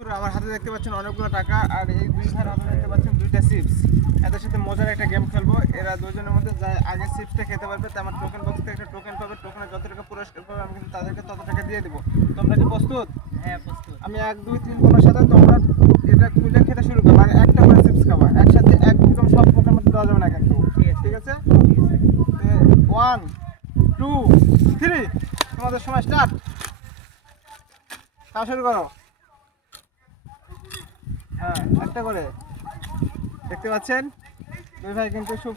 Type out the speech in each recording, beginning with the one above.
আমার হাতে দেখতে পাচ্ছেন অনেকগুলো টাকা আর এই দুই ভাই হাতে দেখতে পাচ্ছেন দুইটা চিপস এদের সাথে মজার একটা গেম খেলব। এরা দুজনের মধ্যে যা আগে চিপসটা খেতে পারবে তো আমার টোকেন বক্স থেকে একটা টোকেন পাবে। টোকেনে যত টাকা পুরস্কার পাবে আমি কিন্তু তাদেরকে তত টাকা দিয়ে দেবো। তোমরা কি প্রস্তুত? হ্যাঁ প্রস্তুত। আমি এক দুই তিন কোনোর সাথে তোমরা এটা খুলে খেতে শুরু করবে। মানে একটা করে চিপস খাবা। একসাথে একদম সব পোকের মধ্যে দেওয়া যাবে না কিন্তু। ঠিক আছে। ঠিক আছে? ওয়ান টু থ্রি তোমাদের সময় স্টার্ট খাওয়া শুরু করো। হ্যাঁ একটা করে। দেখতে পাচ্ছেন? দুই ভাই কিন্তু খুব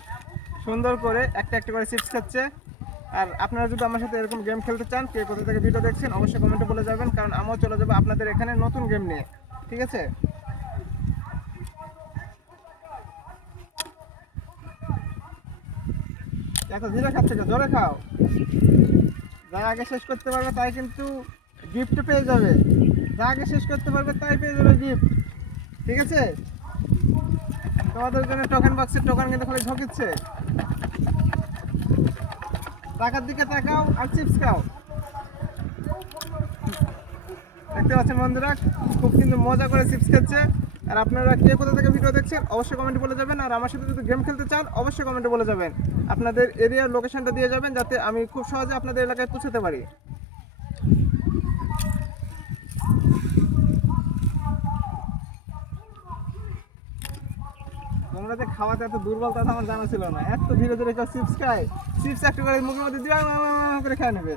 সুন্দর করে একটা একটা করে চিপস খাচ্ছে। আর আপনারা যদি আমার সাথে এরকম গেম খেলতে চান, কে কোথা থেকে ভিডিও দেখছেন, অবশ্যই কমেন্টে বলে যাবেন, কারণ আমিও চলে যাব আপনাদের এখানে নতুন গেম নিয়ে। ঠিক আছে? এত ধীরে খাচ্ছে? জোরে খাও। যা আগে শেষ করতে পারবে, তাই কিন্তু গিফট পেয়ে যাবে। যা আগে শেষ করতে পারবে, তাই পেয়ে যাবে গিফট ঠিক আছে? তোমাদের জন্য টোকেন বক্সের টোকেন কিন্তু খালি ঝকিচ্ছে। টাকার দিকে তাকাও আর চিপস খাও। দেখতে পাচ্ছেন বন্ধুরা, খুব কিন্তু মজা করে চিপস খাচ্ছে। আর আপনারা কে কোথা থেকে ভিডিও দেখছেন, অবশ্যই কমেন্টে বলে যাবেন। আর আমার সাথে যদি গেম খেলতে চান, অবশ্যই কমেন্টে বলে যাবেন। আপনাদের এরিয়ার লোকেশনটা দিয়ে যাবেন, যাতে আমি খুব সহজে আপনাদের এলাকায় পৌঁছাতে পারি। তোমরা যে খাওয়াতে এত দুর্বল, তা আমার জানা ছিল না। এত ধীরে ধীরে কেউ চিপস খায় চিপস একটা করে মুখের মধ্যে দিয়ে করে খেয়ে নেবে।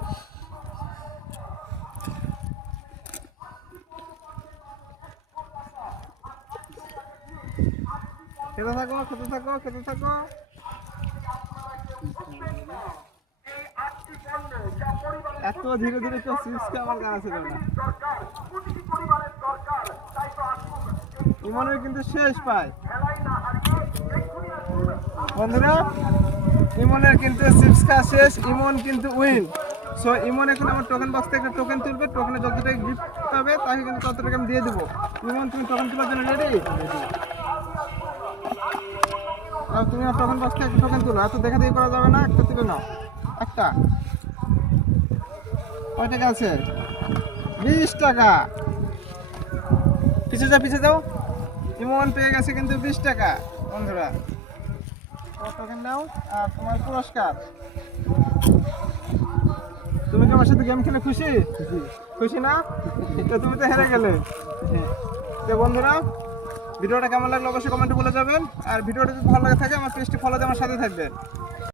খেতে থাকো খেতে থাকো খেতে থাকো। এত ধীরে ধীরে কেউ চিপস খেয়ে, আমার জানা ছিল না। ইমনের কিন্তু শেষ পায়। বন্ধুরা, ইমনের কিন্তু চিপস খাওয়া শেষ, ইমন কিন্তু উইন সো ইমন এখন আমার টোকেন বক্স থেকে একটা টোকেন তুলবে টোকেনে যত টাকা গিফট পাবে, তাকে কিন্তু তত আমি দিয়ে দেবো। ইমন, তুমি টোকেন তোলার জন্য রেডি আর তুমি আর টোকেন বক্স থেকে একটা টোকেন তুলো, এত দেখা দেখি করা যাবে না, একটা তুলে নাও। একটা। কয় টাকা আছে? বিশ টাকা। পিছিয়ে যাও পিছিয়ে যাও। ইমন পেয়ে গেছে কিন্তু বিশ টাকা, বন্ধুরা। নাও আর তোমার পুরস্কার। তুমি কি আমার সাথে গেম খেলে খুশি? খুশি। না? তো তুমি তো হেরে গেলে। তো বন্ধুরা ভিডিওটা কেমন লাগল অবশ্যই কমেন্টে বলে যাবেন। আর ভিডিওটা যদি ভালো লাগে থাকে আমার পেজটি ফলো দিয়ে আমার সাথে থাকবেন।